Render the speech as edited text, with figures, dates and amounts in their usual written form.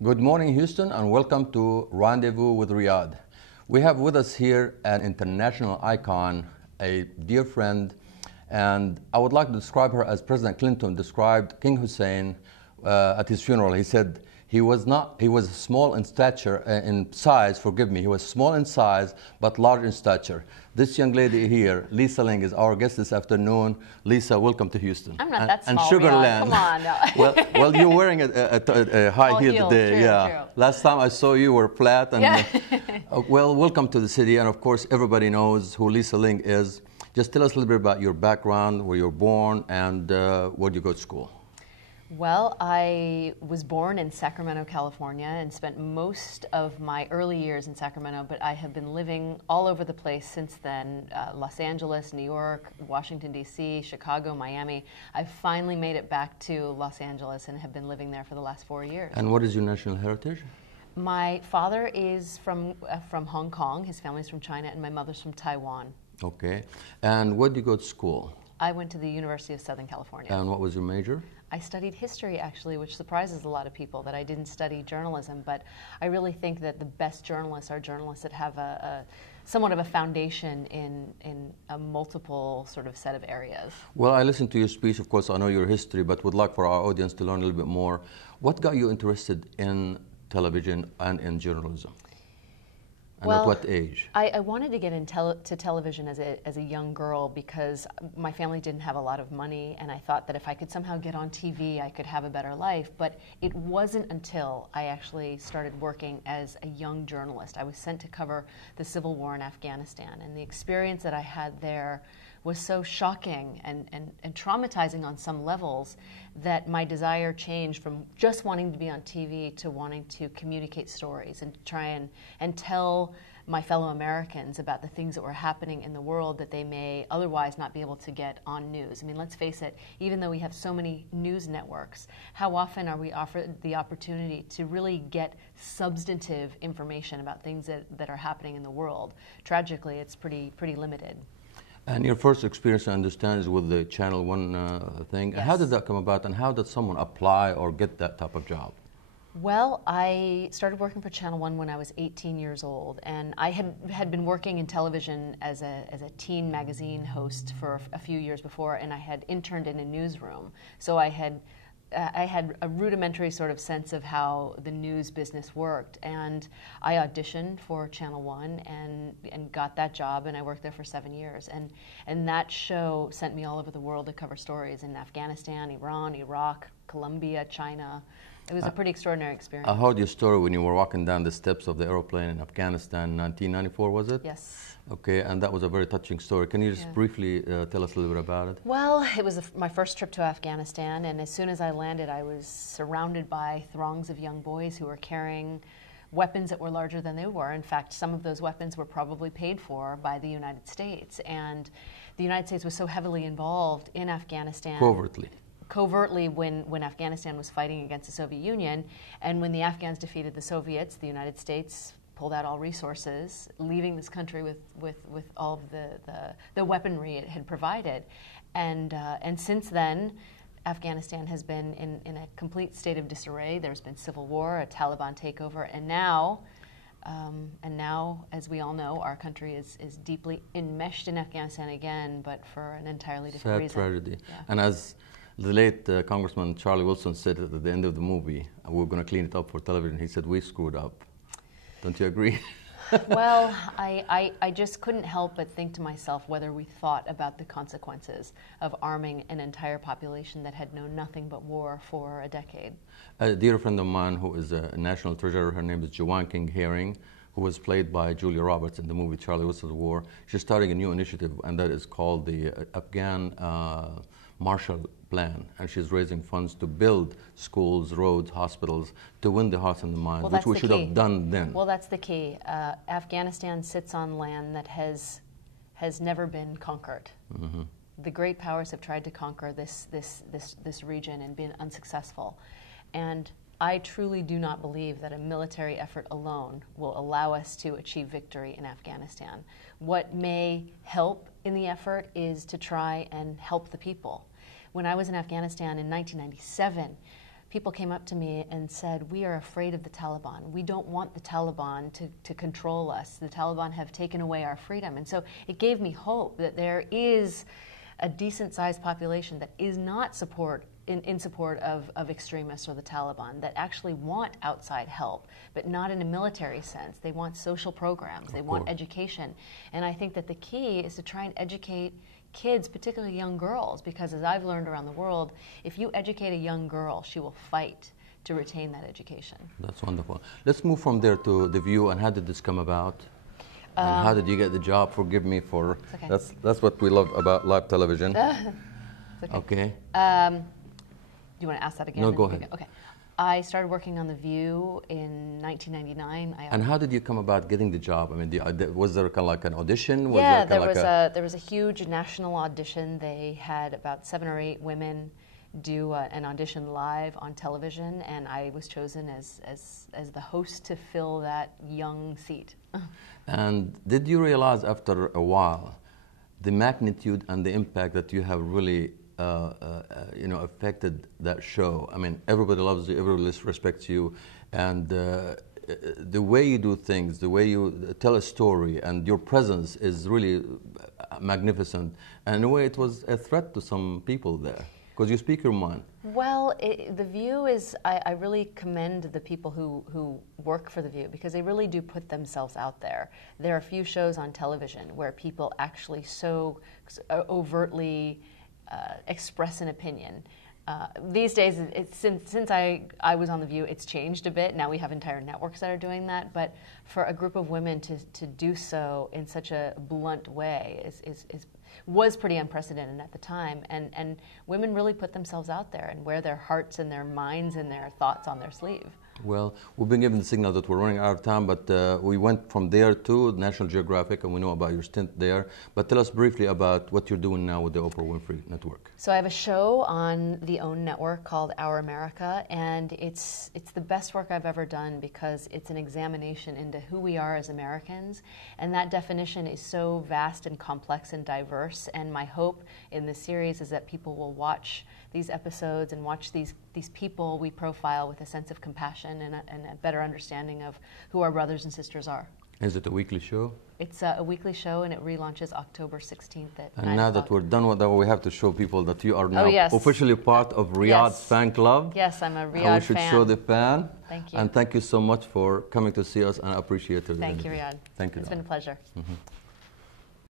Good morning, Houston, and welcome to Rendezvous with Riyad. We have with us here an international icon, a dear friend, and I would like to describe her as President Clinton described King Hussein at his funeral. He said he was small in stature, in size, forgive me. He was small in size, but large in stature. This young lady here, Lisa Ling, is our guest this afternoon. Lisa, welcome to Houston. I'm not that small, and Sugarland. Come on. No. well, you're wearing a high heel today. True. Last time I saw you were flat. And, yeah. Well, welcome to the city. And of course, everybody knows who Lisa Ling is. Just tell us a little bit about your background, where you were born, and where you go to school. Well, I was born in Sacramento, California, and spent most of my early years in Sacramento, but I have been living all over the place since then. Los Angeles, New York, Washington, D.C., Chicago, Miami. I finally made it back to Los Angeles and have been living there for the last 4 years. And what is your national heritage? My father is from Hong Kong, his family's from China, and my mother's from Taiwan. Okay. And where did you go to school? I went to the University of Southern California. And what was your major? I studied history, actually, which surprises a lot of people that I didn't study journalism, but I really think that the best journalists are journalists that have a somewhat of a foundation in a multiple sort of set of areas. Well, I listened to your speech. Of course, I know your history, but would like for our audience to learn a little bit more. What got you interested in television and in journalism? And at what age? I wanted to get into television as a young girl because my family didn't have a lot of money, and I thought that if I could somehow get on TV, I could have a better life. But it wasn't until I actually started working as a young journalist. I was sent to cover the Civil War in Afghanistan, and the experience that I had there was so shocking and traumatizing on some levels that my desire changed from just wanting to be on TV to wanting to communicate stories and try and tell my fellow Americans about the things that were happening in the world that they may otherwise not be able to get on news. I mean, let's face it, even though we have so many news networks, how often are we offered the opportunity to really get substantive information about things that are happening in the world? Tragically, it's pretty limited. And your first experience, I understand, is with the Channel 1 thing. Yes. How did that come about, and how did someone apply or get that type of job? Well, I started working for Channel 1 when I was 18 years old, and I had been working in television as a teen magazine host for a few years before, and I had interned in a newsroom. So I had a rudimentary sort of sense of how the news business worked, and I auditioned for Channel 1 and got that job, and I worked there for 7 years. And that show sent me all over the world to cover stories in Afghanistan, Iran, Iraq, Colombia, China. It was a pretty extraordinary experience. I heard your story when you were walking down the steps of the airplane in Afghanistan in 1994, was it? Yes. Okay, and that was a very touching story. Can you just briefly tell us a little bit about it? Well, it was my first trip to Afghanistan, and as soon as I landed, I was surrounded by throngs of young boys who were carrying weapons that were larger than they were. In fact, some of those weapons were probably paid for by the United States, and the United States was so heavily involved in Afghanistan. Covertly when Afghanistan was fighting against the Soviet Union, and when the Afghans defeated the Soviets, the United States pulled out all resources, leaving this country with all of the weaponry it had provided. And since then, Afghanistan has been in a complete state of disarray. There's been civil war, a Taliban takeover, and now, as we all know, our country is deeply enmeshed in Afghanistan again, but for an entirely different reason. Sad tragedy. Yeah. And as the late Congressman Charlie Wilson said at the end of the movie, we're going to clean it up for television. He said, we screwed up. Don't you agree? Well, I just couldn't help but think to myself whether we thought about the consequences of arming an entire population that had known nothing but war for a decade. A dear friend of mine who is a national treasure, her name is Joanne King Herring, who was played by Julia Roberts in the movie Charlie Wilson's War. She's starting a new initiative, and that is called the Afghan Marshall Plan, and she's raising funds to build schools, roads, hospitals, to win the hearts and the minds, which we should have done then. Well, that's the key. Afghanistan sits on land that has never been conquered. Mm-hmm. The great powers have tried to conquer this region and been unsuccessful. And I truly do not believe that a military effort alone will allow us to achieve victory in Afghanistan. What may help in the effort is to try and help the people. When I was in Afghanistan in 1997, people came up to me and said, we are afraid of the Taliban. We don't want the Taliban to control us. The Taliban have taken away our freedom. And so it gave me hope that there is a decent-sized population that is not in support of extremists or the Taliban, that actually want outside help, but not in a military sense. They want social programs. They want education. And I think that the key is to try and educate kids, particularly young girls, because as I've learned around the world, if you educate a young girl, she will fight to retain that education. That's wonderful. Let's move from there to The View, and how did this come about? And how did you get the job? Forgive me for, that's what we love about live television. Okay. Do you want to ask that again? No, go ahead. Okay. I started working on The View in 1999. And how did you come about getting the job? I mean, was there kind of like an audition? Yeah, there was a huge national audition. They had about 7 or 8 women do an audition live on television, and I was chosen as the host to fill that young seat. And did you realize after a while the magnitude and the impact that you have really affected that show? I mean, everybody loves you, everybody respects you, and the way you do things, the way you tell a story, and your presence is really magnificent. And in a way, it was a threat to some people there, because you speak your mind. Well, The View is, I really commend the people who work for The View, because they really do put themselves out there. There are a few shows on television where people actually so overtly express an opinion. These days, since I was on The View, it's changed a bit. Now we have entire networks that are doing that. But for a group of women to do so in such a blunt way was pretty unprecedented at the time. And women really put themselves out there and wear their hearts and their minds and their thoughts on their sleeve. Well, we've been given the signal that we're running out of time, but we went from there to National Geographic, and we know about your stint there. But tell us briefly about what you're doing now with the Oprah Winfrey Network. So I have a show on the OWN network called Our America, and it's the best work I've ever done, because it's an examination into who we are as Americans, and that definition is so vast and complex and diverse. And my hope in this series is that people will watch these episodes and watch these people we profile with a sense of compassion and a better understanding of who our brothers and sisters are. Is it a weekly show? It's a weekly show, and it relaunches October 16th at 9 And now that we're done with that, we have to show people that you are now officially part of Riyad's fan club. Yes, I'm a Riyadh fan. We should show the fan. Thank you. And thank you so much for coming to see us, and I appreciate it. Thank you, Riyadh. Thank you. It's been a pleasure.